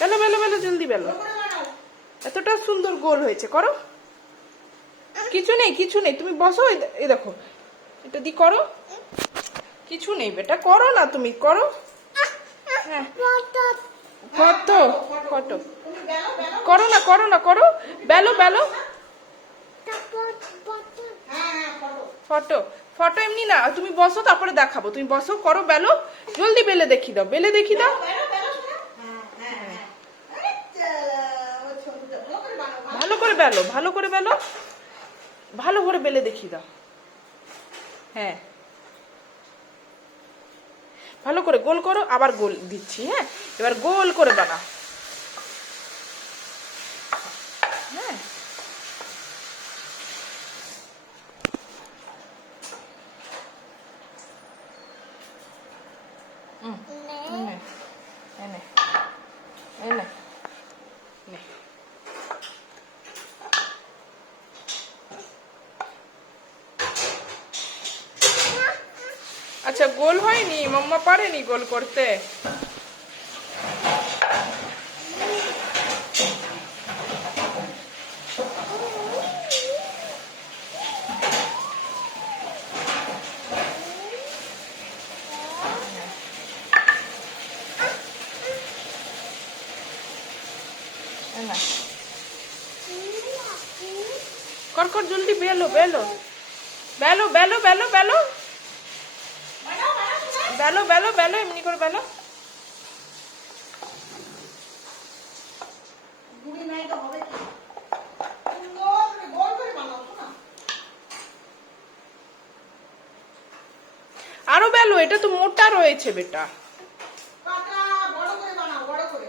Below বেলো below, জলদি below. এতটা সুন্দর গোল হয়েছে, করো। কিছু নেই, কিছু নেই, তুমি বসো। এই দেখো, এটা দি করো। কিছু নেই বেটা, করো না, তুমি করো। হ্যাঁ, ফটো ফটো করো না, করো না, করো। Below below. ফটো ফটো এমনি না, তুমি বসো, তারপরে দেখাবো। তুমি বসো, করো, বেলো। জলদি বেলে দেখি দাও, বেলে দেখি দাও। ভালো করে বেলো, ভালো করে বেলো, ভালো করে বেলে দেখি দাও। হ্যাঁ, ভালো করে গোল করো, আবার গোল দিচ্ছি। হ্যাঁ, এবার গোল করে বানাও। হ্যাঁ, এনে এনে নে। আচ্ছা, গোল হয়নি, মাম্মা পারেনি গোল করতে। কর কর, জলদি বেলো বেলো বেলো বেলো বেলো বেলো বেলো বেলো বেলো, এমনি করে বেলো। আরো বেলো, এটা তো মোটা রয়েছে বেটা। বড় করে বানাও, বড় করে।